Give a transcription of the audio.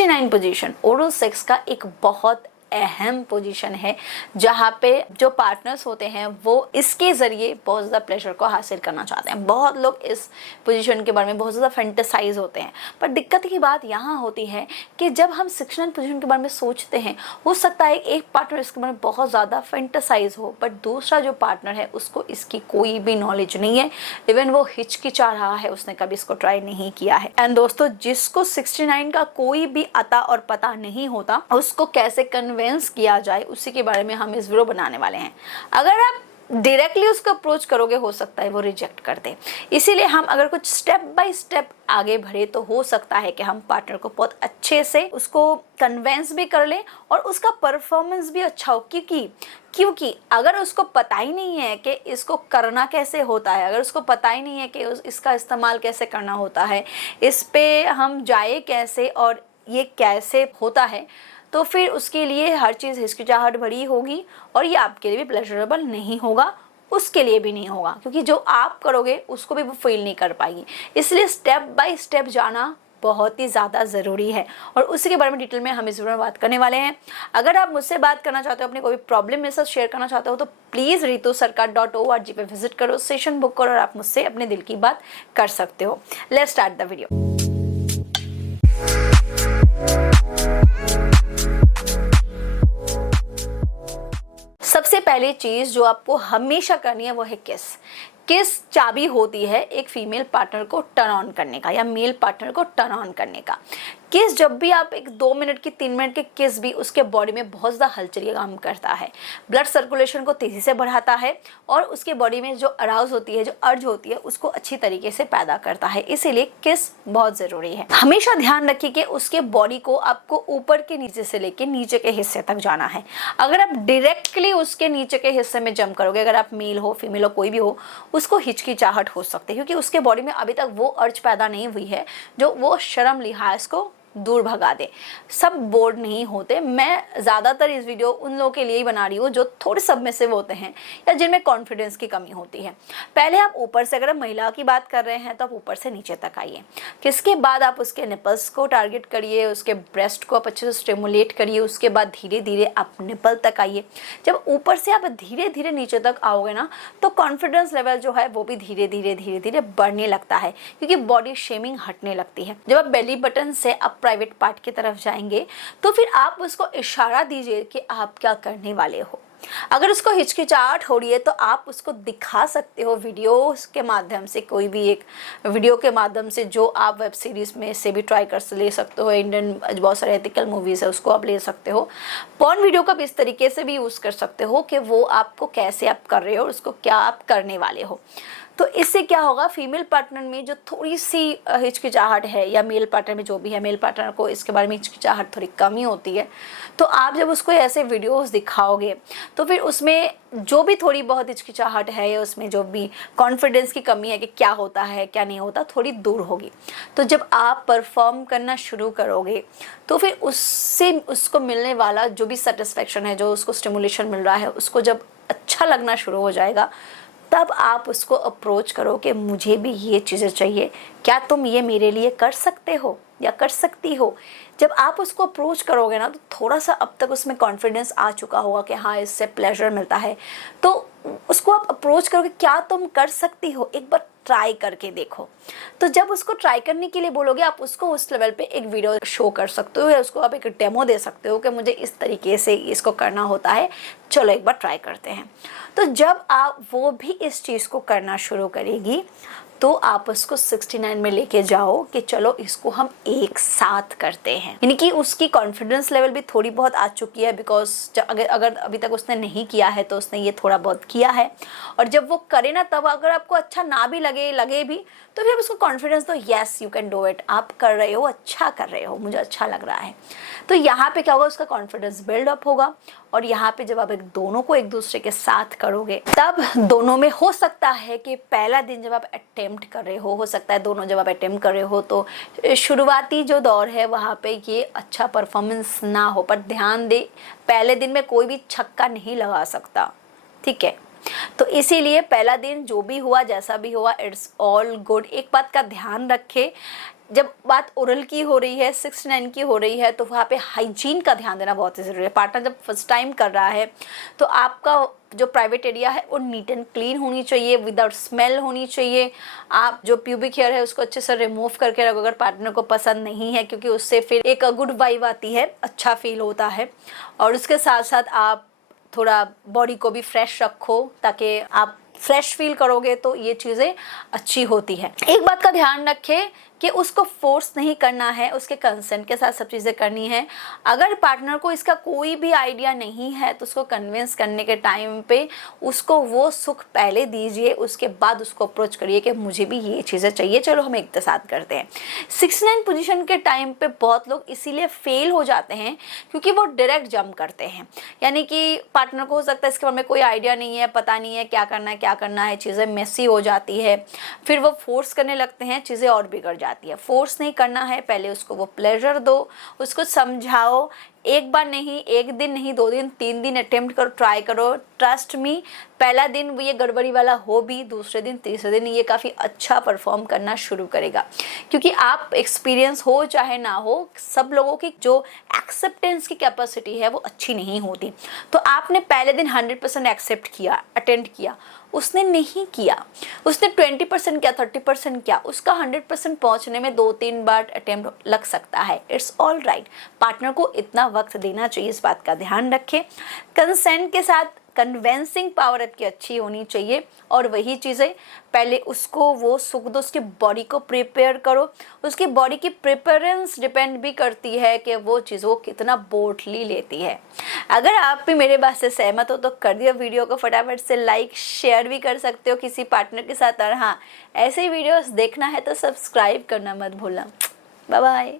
69 position oral sex का एक बहुत अहम पोजीशन है, जहाँ पे जो पार्टनर्स होते हैं वो इसके ज़रिए बहुत ज़्यादा प्लेजर को हासिल करना चाहते हैं। बहुत लोग इस पोजीशन के बारे में बहुत ज़्यादा फैंटेसाइज होते हैं, पर दिक्कत की बात यहाँ होती है कि जब हम 69 पोजीशन के बारे में सोचते हैं, हो सकता है एक पार्टनर इसके बारे में बहुत ज़्यादा फैंटेसाइज हो, बट दूसरा जो पार्टनर है उसको इसकी कोई भी नॉलेज नहीं है, इवन वो हिचकिचा रहा है, उसने कभी इसको ट्राई नहीं किया है। एंड दोस्तों, जिसको 69 का कोई भी अता और पता नहीं होता, उसको कैसे कन्विंस किया जाए उसी के बारे में हम इस वीडियो बनाने वाले हैं। अगर आप डायरेक्टली उसको अप्रोच करोगे, हो सकता है वो रिजेक्ट कर दे। इसीलिए हम अगर कुछ स्टेप बाय स्टेप आगे बढ़े तो हो सकता है कि हम पार्टनर को बहुत अच्छे से उसको कन्विंस भी कर लें और उसका परफॉर्मेंस भी अच्छा हो। क्योंकि अगर उसको पता ही नहीं है कि इसको करना कैसे होता है, अगर उसको पता ही नहीं है कि इसका इस्तेमाल कैसे करना होता है, इस पे हम जाए कैसे और ये कैसे होता है, तो फिर उसके लिए हर चीज़ हिचकिचाहट भरी होगी और ये आपके लिए भी प्लेजरेबल नहीं होगा, उसके लिए भी नहीं होगा, क्योंकि जो आप करोगे उसको भी वो फील नहीं कर पाएगी। इसलिए स्टेप बाय स्टेप जाना बहुत ही ज़्यादा ज़रूरी है और उसी के बारे में डिटेल में हम इस वीडियो में बात करने वाले हैं। अगर आप मुझसे बात करना चाहते हो, अपनी कोई प्रॉब्लम मेरे साथ शेयर करना चाहते हो, तो प्लीज़ ritusarkar.org पे विजिट करो, सेशन बुक करो और आप मुझसे अपने दिल की बात कर सकते हो। Let's start the video. सबसे पहली चीज़ जो आपको हमेशा करनी है वो है किस चाबी होती है एक फीमेल पार्टनर को टर्न ऑन करने का या मेल पार्टनर को टर्न ऑन करने का। किस जब भी आप एक 2 मिनट की 3 मिनट के किस भी उसके बॉडी में बहुत ज़्यादा हलचल का काम करता है, ब्लड सर्कुलेशन को तेज़ी से बढ़ाता है और उसके बॉडी में जो अराउज होती है, जो अर्ज होती है, उसको अच्छी तरीके से पैदा करता है। इसीलिए किस बहुत ज़रूरी है। हमेशा ध्यान रखिए कि उसके बॉडी को आपको ऊपर के नीचे से लेके नीचे के हिस्से तक जाना है। अगर आप डायरेक्टली उसके नीचे के हिस्से में जंप करोगे, अगर आप मेल हो फीमेल हो कोई भी हो, उसको हिचकिचाहट हो सकती है, क्योंकि उसके बॉडी में अभी तक वो अर्ज पैदा नहीं हुई है जो वो शर्म लिहाज को दूर भगा दे। सब बोर्ड नहीं होते। मैं ज़्यादातर इस वीडियो उन लोगों के लिए ही बना रही हूँ जो थोड़े सबमिसिव होते हैं या जिनमें कॉन्फिडेंस की कमी होती है। पहले आप ऊपर से, अगर आप महिला की बात कर रहे हैं तो आप ऊपर से नीचे तक आइए। किसके बाद आप उसके निपल्स को टारगेट करिए, उसके ब्रेस्ट को आप अच्छे से स्टिमुलेट करिए, उसके बाद धीरे धीरे आप निपल तक आइए। जब ऊपर से आप धीरे धीरे नीचे तक आओगे ना, तो कॉन्फिडेंस लेवल जो है वो भी धीरे धीरे बढ़ने लगता है, क्योंकि बॉडी शेमिंग हटने लगती है। जब आप बेली बटन से आप प्राइवेट पार्ट की तरफ जाएंगे तो फिर आप उसको इशारा दीजिए कि आप क्या करने वाले हो। अगर उसको हिचकिचाहट हो रही है तो आप उसको दिखा सकते हो वीडियो के माध्यम से, कोई भी एक वीडियो के माध्यम से, जो आप वेब सीरीज़ में से भी ट्राई कर ले सकते हो। इंडियन बहुत सारे एथिकल मूवीज़ है, उसको आप ले सकते हो। पॉर्न वीडियो का भी इस तरीके से भी यूज़ कर सकते हो कि वो आपको कैसे आप कर रहे हो और उसको क्या आप करने वाले हो। तो इससे क्या होगा, फीमेल पार्टनर में जो थोड़ी सी हिचकिचाहट है, या मेल पार्टनर में जो भी है, मेल पार्टनर को इसके बारे में हिचकिचाहट थोड़ी कमी होती है, तो आप जब उसको ऐसे वीडियोस दिखाओगे तो फिर उसमें जो भी थोड़ी बहुत हिचकिचाहट है या उसमें जो भी कॉन्फिडेंस की कमी है कि क्या होता है क्या नहीं होता, थोड़ी दूर होगी। तो जब आप परफॉर्म करना शुरू करोगे तो फिर उससे उसको मिलने वाला जो भी सेटिस्फेक्शन है, जो उसको स्टिमुलेशन मिल रहा है, उसको जब अच्छा लगना शुरू हो जाएगा, तब आप उसको अप्रोच करो कि मुझे भी ये चीज़ें चाहिए, क्या तुम ये मेरे लिए कर सकते हो या कर सकती हो। जब आप उसको अप्रोच करोगे ना, तो थोड़ा सा अब तक उसमें कॉन्फिडेंस आ चुका होगा कि हाँ इससे प्लेजर मिलता है, तो उसको आप अप्रोच करोगे, क्या तुम कर सकती हो, एक बार ट्राई करके देखो। तो जब उसको ट्राई करने के लिए बोलोगे, आप उसको उस लेवल पे एक वीडियो शो कर सकते हो या उसको आप एक डेमो दे सकते हो कि मुझे इस तरीके से इसको करना होता है, चलो एक बार ट्राई करते हैं। तो जब आप वो भी इस चीज़ को करना शुरू करेगी तो आप उसको 69 में लेके जाओ कि चलो इसको हम एक साथ करते हैं। यानी कि उसकी कॉन्फिडेंस लेवल भी थोड़ी बहुत आ चुकी है, बिकॉज अगर अभी तक उसने नहीं किया है तो उसने ये थोड़ा बहुत किया है, और जब वो करे ना, तब अगर आपको अच्छा ना भी लगे भी, तो फिर उसको कॉन्फिडेंस दो, yes you can do it, आप कर रहे हो, अच्छा कर रहे हो, मुझे अच्छा लग रहा है। तो यहाँ पे क्या होगा, उसका कॉन्फिडेंस बिल्डअप होगा। और यहाँ पे जब आप दोनों को एक दूसरे के साथ करोगे, तब दोनों में हो सकता है कि पहला दिन जब आप अटेम्प्ट कर रहे हो सकता है दोनों जब आप अटेम्प्ट कर रहे हो तो शुरुआती जो दौर है वहाँ पे ये अच्छा परफॉर्मेंस ना हो, पर ध्यान दे, पहले दिन में कोई भी छक्का नहीं लगा सकता, ठीक है। तो इसीलिए पहला दिन जो भी हुआ, जैसा भी हुआ, इट्स ऑल गुड। एक बात का ध्यान रखे, जब बात ओरल की हो रही है, 69 की हो रही है, तो वहाँ पे हाइजीन का ध्यान देना बहुत ही ज़रूरी है। पार्टनर जब फर्स्ट टाइम कर रहा है तो आपका जो प्राइवेट एरिया है वो नीट एंड क्लीन होनी चाहिए, विदाउट स्मेल होनी चाहिए। आप जो प्यूबिक हेयर है उसको अच्छे से रिमूव करके रखो अगर पार्टनर को पसंद नहीं है, क्योंकि उससे फिर एक गुड वाइब आती है, अच्छा फील होता है। और उसके साथ साथ आप थोड़ा बॉडी को भी फ्रेश रखो, ताकि आप फ्रेश फील करोगे तो ये चीज़ें अच्छी होती है। एक बात का ध्यान रखें कि उसको फोर्स नहीं करना है, उसके कंसेंट के साथ सब चीज़ें करनी है। अगर पार्टनर को इसका कोई भी आइडिया नहीं है तो उसको कन्विंस करने के टाइम पे उसको वो सुख पहले दीजिए, उसके बाद उसको अप्रोच करिए कि मुझे भी ये चीज़ें चाहिए, चलो हम एक साथ करते हैं। 69 पोजीशन के टाइम पे बहुत लोग इसीलिए फेल हो जाते हैं क्योंकि वो डायरेक्ट जंप करते हैं। यानी कि पार्टनर को हो सकता है इसके बारे में कोई आइडिया नहीं है, पता नहीं है क्या करना है, चीज़ें मेसी हो जाती है, फिर वो फोर्स करने लगते हैं, चीज़ें और बिगड़ जाती है। फोर्स नहीं करना है, पहले उसको वो प्लेजर दो, उसको समझाओ। एक बार नहीं, एक दिन नहीं, 2 दिन 3 दिन अटेम्प्ट करो, ट्राई करो। ट्रस्ट मी, पहला दिन ये गड़बड़ी वाला हो भी, दूसरे दिन तीसरे दिन ये काफ़ी अच्छा परफॉर्म करना शुरू करेगा। क्योंकि आप एक्सपीरियंस हो चाहे ना हो, सब लोगों की जो एक्सेप्टेंस की कैपेसिटी है वो अच्छी नहीं होती। तो आपने पहले दिन 100% एक्सेप्ट किया, अटेंड किया, उसने नहीं किया, उसने 20% किया, 30% किया, उसका 100% पहुंचने में 2-3 बार अटेम्प्ट लग सकता है। It's all right. पार्टनर को इतना वक्त देना चाहिए, इस बात का ध्यान रखें। कंसेंट के साथ कन्वेंसिंग पावर आपकी अच्छी होनी चाहिए। और वही चीज़ें पहले उसको वो सुख दो, उसकी बॉडी को प्रिपेयर करो। उसकी बॉडी की प्रिपेरेंस डिपेंड भी करती है कि वो चीज़ वो कितना बोल्डली लेती है। अगर आप भी मेरे बात से सहमत हो तो कर दियो वीडियो को फटाफट से लाइक, शेयर भी कर सकते हो किसी पार्टनर के साथ। और हाँ, ऐसे ही वीडियोस देखना है तो सब्सक्राइब करना मत भूलना। Bye bye.